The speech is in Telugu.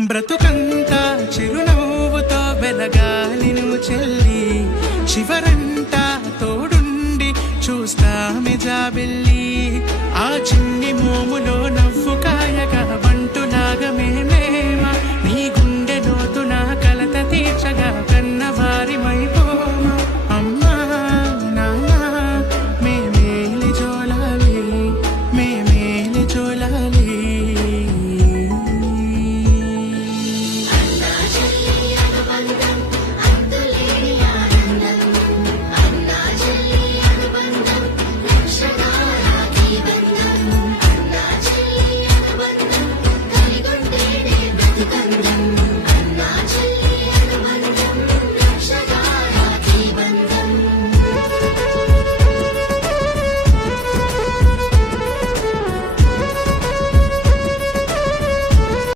బ్రతుకంతా చిరునవ్వుతో వెలగాలి నువ్వు చెల్లి, చివరంతా తోడుండి చూస్తామె జాబిల్లి. ఆ చిన్ని మోములో